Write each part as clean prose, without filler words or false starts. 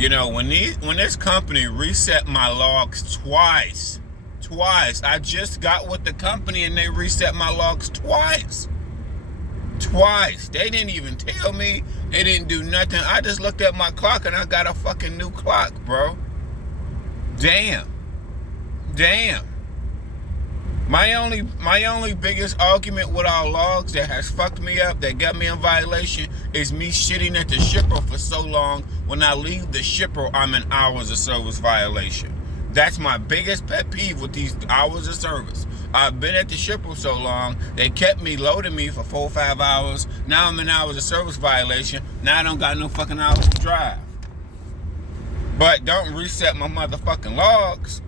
When this company reset my logs twice, I just got with the company and they reset my logs twice. They didn't even tell me. They didn't do nothing. I just looked at my clock and I got a fucking new clock, bro. Damn. My only biggest argument with our logs that has fucked me up, that got me in violation, is me shitting at the shipper for so long. When I leave the shipper, I'm in hours of service violation. That's my biggest pet peeve with these hours of service. I've been at the shipper so long, they kept me loading me for 4 or 5 hours. Now I'm in hours of service violation. Now I don't got no fucking hours to drive. But don't reset my motherfucking logs.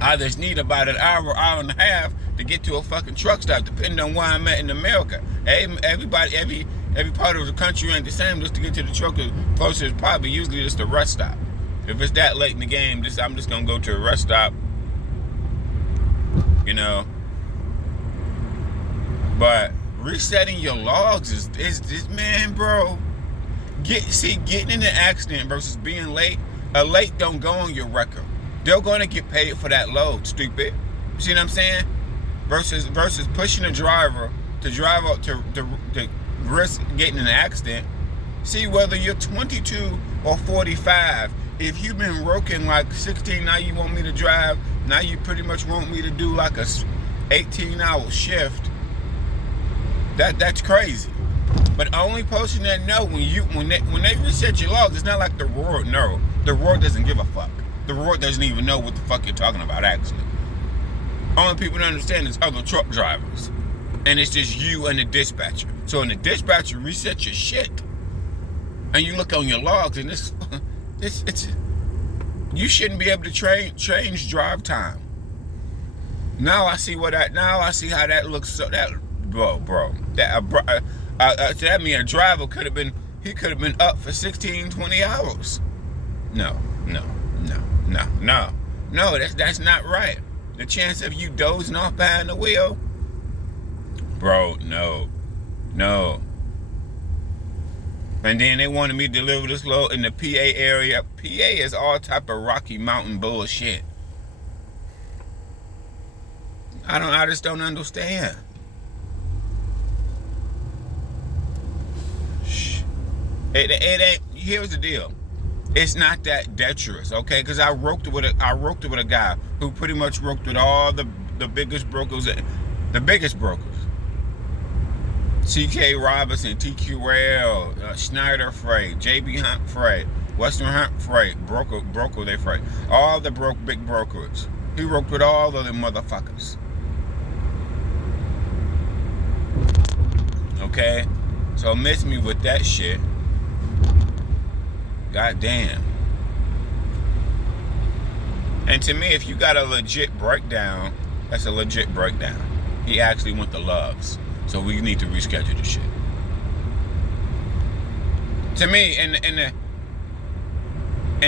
I just need about an hour and a half to get to a fucking truck stop, depending on where I'm at in America. Every part of the country ain't the same. Just to get to the truck closest is probably usually just a rest stop. If it's that late in the game, I'm just gonna go to a rest stop. But resetting your logs is man, bro. Getting in an accident versus being late. A late don't go on your record. They're going to get paid for that load, stupid. You see what I'm saying? Versus pushing a driver to drive up to risk getting in an accident. See, whether you're 22 or 45, if you've been working like 16, now you want me to drive, now you pretty much want me to do like a 18-hour shift. That's crazy. But only person that know when they reset your logs, it's not like the road. No, the road doesn't give a fuck. The road doesn't even know what the fuck you're talking about, actually. Only people that understand is other truck drivers. And it's just you and the dispatcher. So when the dispatcher resets your shit, and you look on your logs, and it's you shouldn't be able to change drive time. Now I see how that looks. So that, bro, that means a driver could have been up for 16, 20 hours. No, that's not right. The chance of you dozing off behind the wheel, bro, no. And then they wanted me to deliver this load in the PA area. PA is all type of Rocky Mountain bullshit. I just don't understand. It ain't. Here's the deal. It's not that detritus, okay? Because I worked with a guy who pretty much worked with all the biggest brokers, C.K. Robinson, TQL, Schneider Freight, J.B. Hunt Freight, Western Hunt Freight, broker they freight, all the big brokers. He worked with all of them motherfuckers. Okay, so miss me with that shit. God damn. And to me, if you got a legit breakdown, that's a legit breakdown. He actually went to Loves. So we need to reschedule the shit. To me, in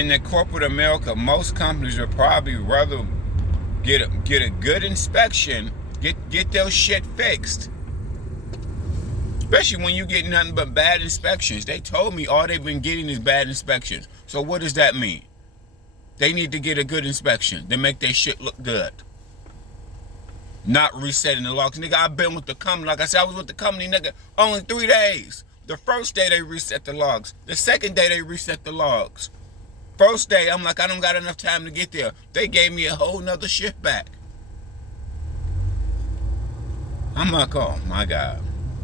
the corporate America, most companies would probably rather get a good inspection, get their shit fixed. Especially when you get nothing but bad inspections. They told me all they've been getting is bad inspections. So what does that mean? They need to get a good inspection to make their shit look good. Not resetting the logs. Nigga, I've been with the company. Like I said, I was with the company, nigga, only 3 days. The first day they reset the logs. The second day they reset the logs. First day, I'm like, I don't got enough time to get there. They gave me a whole nother shift back. I'm like, oh my God.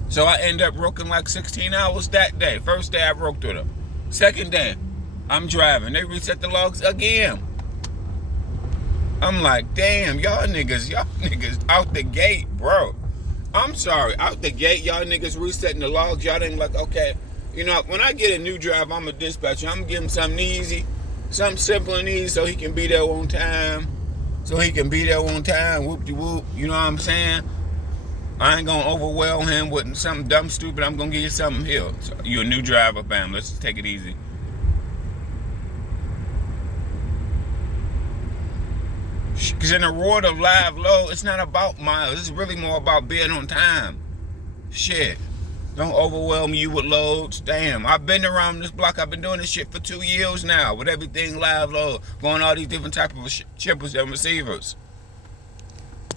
So I end up working like 16 hours that day. First day I worked with them. Second day, I'm driving. They reset the logs again. I'm like, damn, y'all niggas out the gate, bro. I'm sorry, out the gate, y'all niggas resetting the logs. Y'all didn't like, okay, when I get a new driver, I'm a dispatcher. I'm gonna give him something easy, something simple and easy so he can be there on time. Whoop-de-whoop, you know what I'm saying? I ain't gonna overwhelm him with something dumb, stupid. I'm gonna give you something here. So you a new driver, bam, let's just take it easy. Because in the world of live load, it's not about miles. It's really more about being on time. Shit. Don't overwhelm you with loads. Damn, I've been around this block. I've been doing this shit for 2 years now with everything live load, going all these different type of shippers and receivers.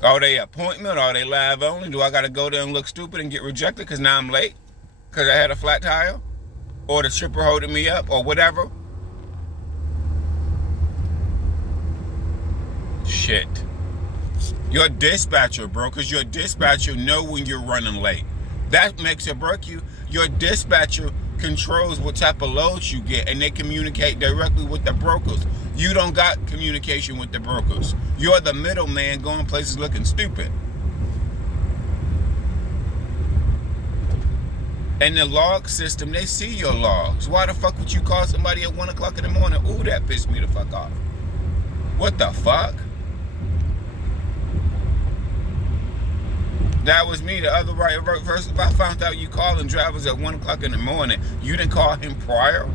Are they appointment? Are they live only? Do I got to go there and look stupid and get rejected because now I'm late? Because I had a flat tire? Or the shipper holding me up? Or whatever? Shit. Your dispatcher, bro, because your dispatcher know when you're running late. That makes it break you. Your dispatcher controls what type of loads you get, and they communicate directly with the brokers. You don't got communication with the brokers. You're the middleman going places looking stupid. And the log system, they see your logs. Why the fuck would you call somebody at 1 o'clock in the morning? Ooh, that pissed me the fuck off. What the fuck? That was me. The other right reverse. If I found out you calling drivers at 1 o'clock in the morning, you didn't call him prior.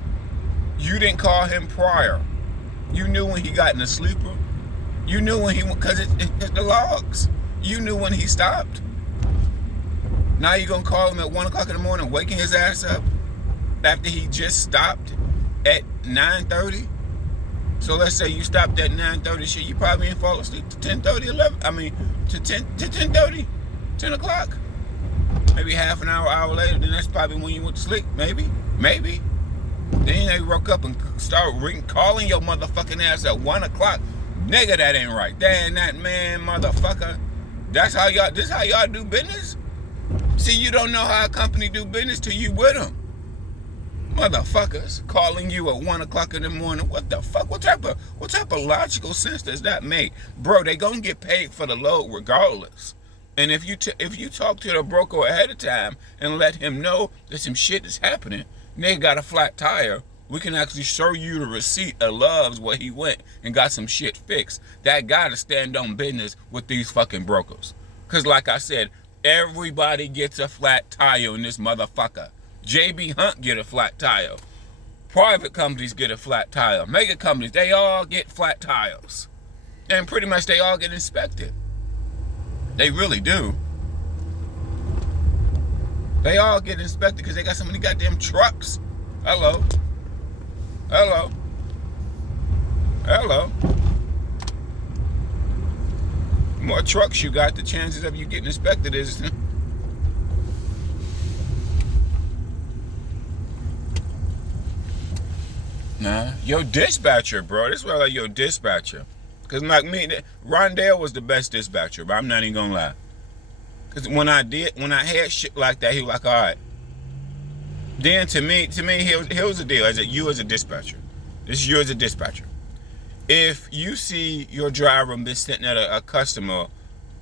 You didn't call him prior. You knew when he got in the sleeper. You knew when he, because it's the logs. You knew when he stopped. Now you're gonna call him at 1 o'clock in the morning, waking his ass up after he just stopped at 9:30. So let's say you stopped at 9:30. Shit, you probably ain't fall asleep to 10:30, 11. I mean, to 10:30. 10 o'clock. Maybe half an hour later, then that's probably when you went to sleep. Maybe. Then they woke up and start calling your motherfucking ass at 1 o'clock. Nigga, that ain't right. Damn that man, motherfucker. This how y'all do business? See, you don't know how a company do business till you with them. Motherfuckers calling you at 1 o'clock in the morning. What the fuck? What type of logical sense does that make? Bro, they gonna get paid for the load regardless. And if you talk to the broker ahead of time and let him know that some shit is happening, they got a flat tire, we can actually show you the receipt of loves where he went and got some shit fixed. That guy to stand on business with these fucking brokers. Because like I said, everybody gets a flat tire in this motherfucker. JB Hunt get a flat tire. Private companies get a flat tire. Mega companies, they all get flat tires. And pretty much they all get inspected. They really do. They all get inspected because they got so many goddamn trucks. Hello. The more trucks you got, the chances of you getting inspected is... Nah, your dispatcher, bro. This is why I like your dispatcher. Because like me, Rondell was the best dispatcher, but I'm not even going to lie. Because when I had shit like that, he was like, all right. Then to me, here was the deal. You as a dispatcher. This is you as a dispatcher. If you see your driver been sitting at a customer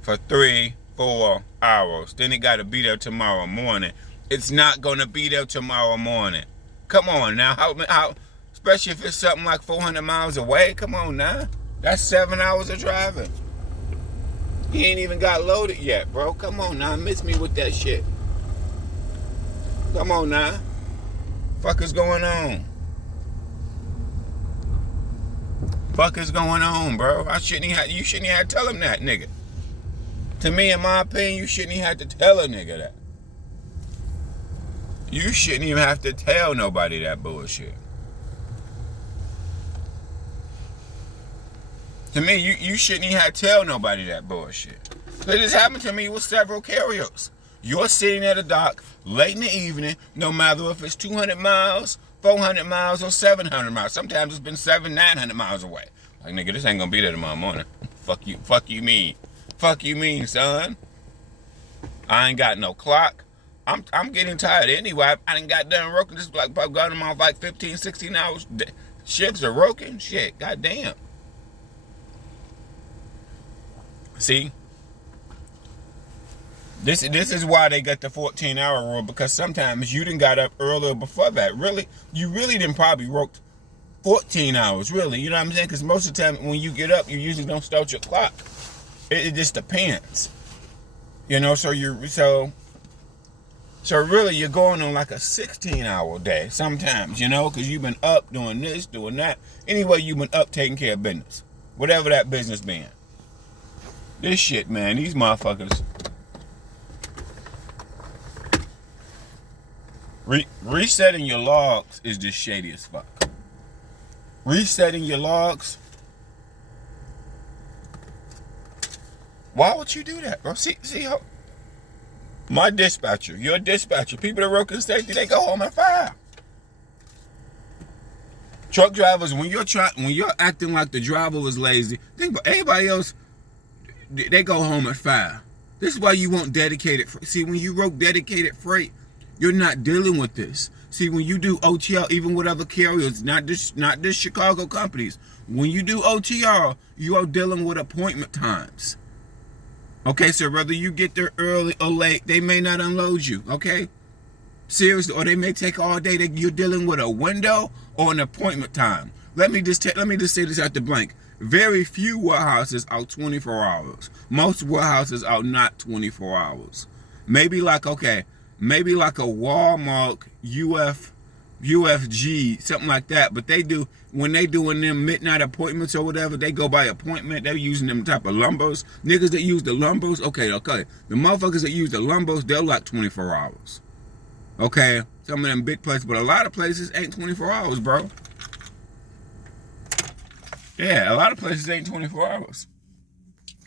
for 3-4 hours, then it got to be there tomorrow morning. It's not going to be there tomorrow morning. Come on now. How? Especially if it's something like 400 miles away. Come on now. That's 7 hours of driving. He ain't even got loaded yet, bro. Come on now. Miss me with that shit. Come on now. Fuck is going on? Fuck is going on, bro? You shouldn't even have to tell him that, nigga. To me, in my opinion, you shouldn't even have to tell a nigga that. You shouldn't even have to tell nobody that bullshit. To me, you shouldn't even have to tell nobody that bullshit. So this happened to me with several carriers. You're sitting at a dock late in the evening, no matter if it's 200 miles, 400 miles, or 700 miles. Sometimes it's been 900 miles away. Like, nigga, this ain't gonna be there tomorrow morning. Fuck you mean, son? I ain't got no clock. I'm getting tired anyway. I done got done working. Just like got them off like 15, 16 hours. Shifts are working. Shit, goddamn. See, this is why they got the 14-hour rule, because sometimes you done got up earlier before that. You really didn't probably work 14 hours, really. You know what I'm saying? Because most of the time when you get up, you usually don't start your clock. It just depends. You know, so really you're going on like a 16-hour day sometimes, you know, because you've been up doing this, doing that. Anyway, you've been up taking care of business. Whatever that business been. This shit, man, these motherfuckers. Resetting your logs is just shady as fuck. Resetting your logs. Why would you do that, bro? See how my dispatcher, your dispatcher, people that work in safety, they go home at 5. Truck drivers, when you're acting like the driver was lazy, think about everybody else. They go home at 5. This is why you want dedicated. See, when you work dedicated freight, you're not dealing with this. See, when you do OTR, even with other carriers, not just Chicago companies, when you do OTR, you are dealing with appointment times. Okay, so whether you get there early or late, they may not unload you, okay? Seriously, or they may take all day. You're dealing with a window or an appointment time. Let me just say this out the blank. Very few warehouses are 24 hours. Most warehouses are not 24 hours. Maybe like a Walmart, UFG, something like that. But they do, when they doing them midnight appointments or whatever, they go by appointment. They're using them type of lumbers. Niggas that use the lumbers, okay. The motherfuckers that use the lumbers, they're like 24 hours. Okay? Some of them big places, but a lot of places ain't 24 hours, bro. Yeah, a lot of places ain't 24 hours.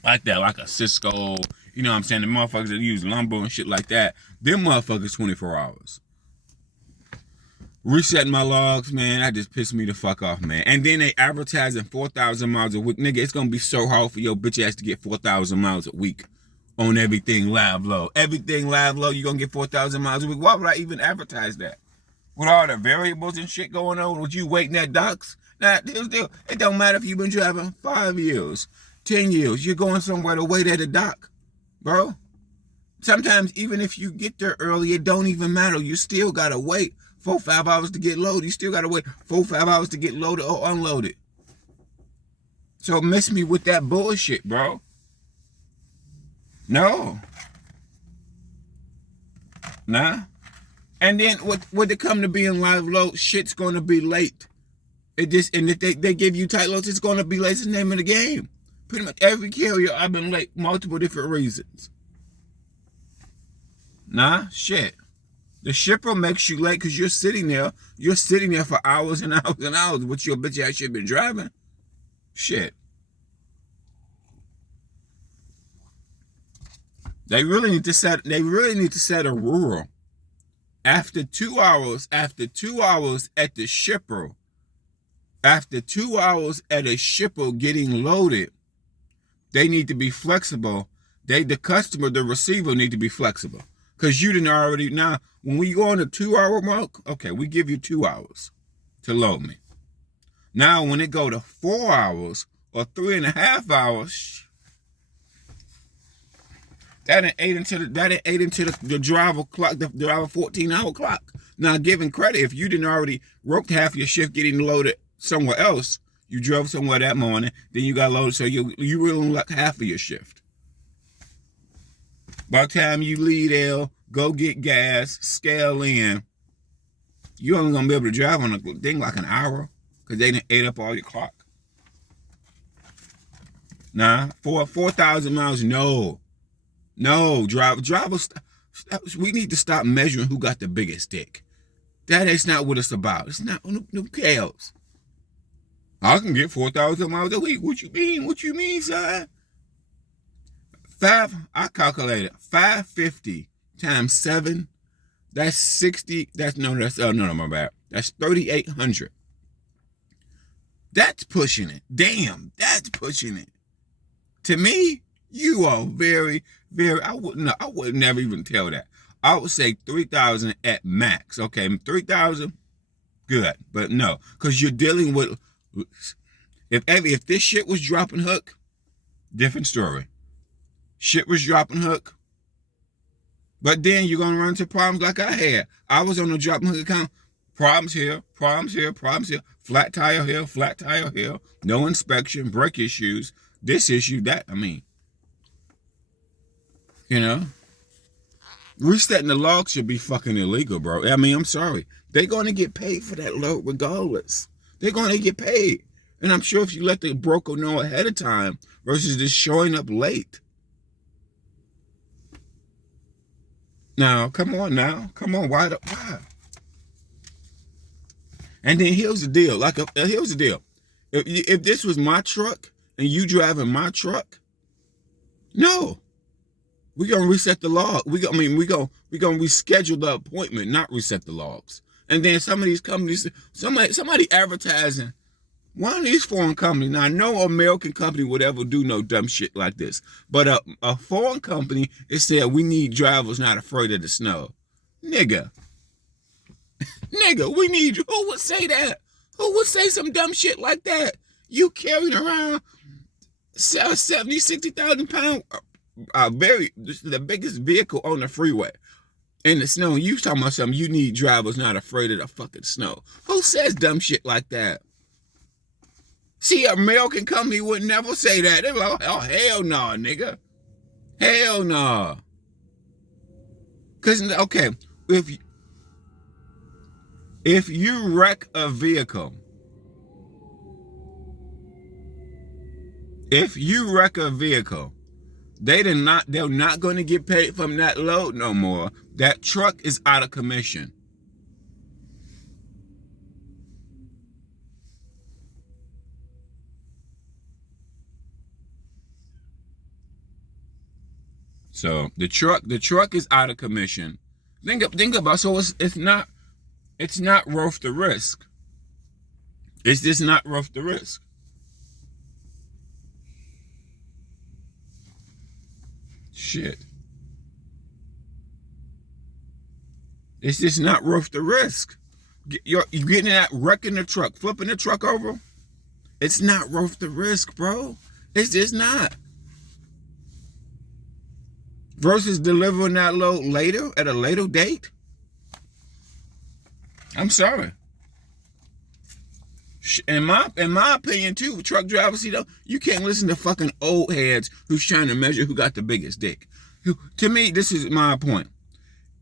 Like that, like a Cisco, you know what I'm saying? The motherfuckers that use lumber and shit like that, them motherfuckers 24 hours. Resetting my logs, man, that just pissed me the fuck off, man. And then they advertising 4,000 miles a week. Nigga, it's gonna be so hard for your bitch ass to get 4,000 miles a week on everything live low. Everything live low, you gonna get 4,000 miles a week. Why would I even advertise that? With all the variables and shit going on, with you waiting at docks? Nah, it don't matter if you've been driving 5 years, 10 years. You're going somewhere to wait at a dock, bro. Sometimes even if you get there early, it don't even matter. You still gotta wait 4-5 hours to get loaded. You still gotta wait 4-5 hours to get loaded or unloaded. So miss me with that bullshit, bro. No. Nah. And then when it come to being live load, shit's gonna be late. And if they give you tight loads, it's gonna be late. It's the name of the game. Pretty much every carrier I've been late, multiple different reasons. Nah, shit. The shipper makes you late because you're sitting there. You're sitting there for hours and hours and hours, which your bitch ass should have been driving. Shit. They really need to set a rule. After 2 hours at the shipper, after 2 hours at a shipper getting loaded, they need to be flexible. The customer, the receiver, need to be flexible. Because you didn't already, now, when we go on a 2 hour mark, okay, we give you 2 hours to load me. Now, when it go to 4 hours or 3.5 hours, that ate into the driver clock, the driver 14-hour clock. Now, giving credit, if you didn't already work half your shift getting loaded somewhere else, you drove somewhere that morning, then you got loaded, so you really like half of your shift. By the time you leave there, go get gas, scale in, you're only gonna be able to drive on a thing like an hour, because they done ate up all your clock. Nah, 4,000 miles, no, drivers, we need to stop measuring who got the biggest dick. That is not what it's about. It's not, who cares? I can get 4,000 miles a week. What you mean, son? I calculated 550 times 7. That's 60. My bad. That's 3,800. That's pushing it. Damn, that's pushing it. To me, you are very, very. I would never even tell that. I would say 3,000 at max. Okay, 3,000, good, but no, because you're dealing with. If this shit was dropping hook, different story. Shit was dropping hook. But then you're going to run into problems like I had. I was on the dropping hook account. Problems here. Flat tire here. No inspection, brake issues, this issue, that. Resetting the log should be fucking illegal, bro. I'm sorry. They're going to get paid for that load regardless. They're going to get paid. And I'm sure if you let the broker know ahead of time versus just showing up late. Now, come on. Why? And then here's the deal. Here's the deal. If this was my truck and you driving my truck, no, we gonna reset the log. We gonna reschedule the appointment, not reset the logs. And then some of these companies, somebody advertising. One of these foreign companies, now no American company would ever do no dumb shit like this, but a foreign company, it said we need drivers not afraid of the snow. Nigga, we need you. Who would say that? Who would say some dumb shit like that? You carrying around 70, 60,000 pound, the biggest vehicle on the freeway in the snow. You talking about something, you need drivers not afraid of the fucking snow. Who says dumb shit like that? See, an American company would never say that. They're like, oh, hell no, nigga. Hell no. Because, okay, if you wreck a vehicle, they're not going to get paid from that load no more. That truck is out of commission. So the truck is out of commission. Think about, so it's not worth the risk. It's just not worth the risk. Shit. It's just not worth the risk. You're getting that, wrecking the truck, flipping the truck over. It's not worth the risk, bro. It's just not. Versus delivering that load later, at a later date. I'm sorry. In my opinion, too, truck drivers, you can't listen to fucking old heads who's trying to measure who got the biggest dick. To me, this is my point.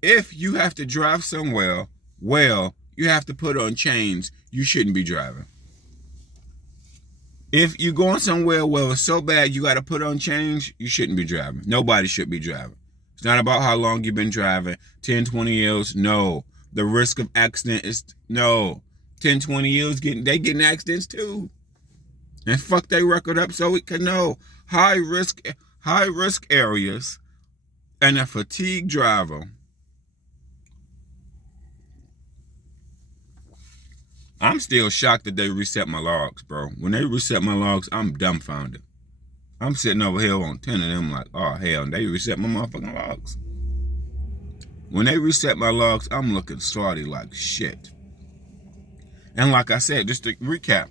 If you have to drive somewhere, well, you have to put on chains, you shouldn't be driving. If you're going somewhere where it's so bad you got to put on chains, you shouldn't be driving. Nobody should be driving. It's not about how long you've been driving. 10, 20 years, no. The risk of accident is, no. 10, 20 years, they getting accidents too. And fuck their record up so it can know. High risk areas and a fatigued driver. I'm still shocked that they reset my logs, bro. When they reset my logs, I'm dumbfounded. I'm sitting over here on 10 of them like, oh, hell, they reset my motherfucking logs. When they reset my logs, I'm looking salty like shit. And like I said, just to recap,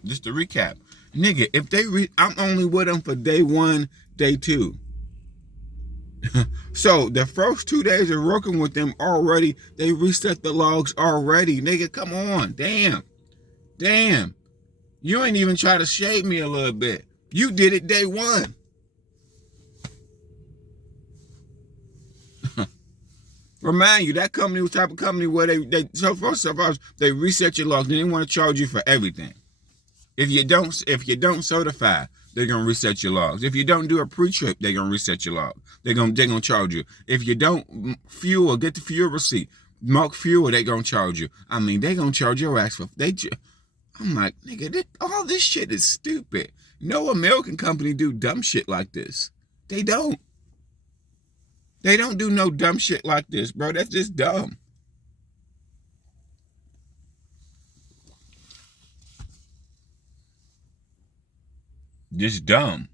nigga, if I'm only with them for day 1, day 2. So the first 2 days of working with them already, they reset the logs already. Nigga, come on, damn. You ain't even try to shade me a little bit. You did it day 1. Remind you, that company was the type of company where they reset your logs. They want to charge you for everything. If you don't certify, they're gonna reset your logs. If you don't do a pre-trip, they're gonna reset your log. They're gonna charge you. If you don't get the fuel receipt, mark fuel, they're gonna charge you. I mean, they're gonna charge your ass for I'm like, nigga, all this shit is stupid. No American company do dumb shit like this. They don't. They don't do no dumb shit like this, bro. That's just dumb. Just dumb.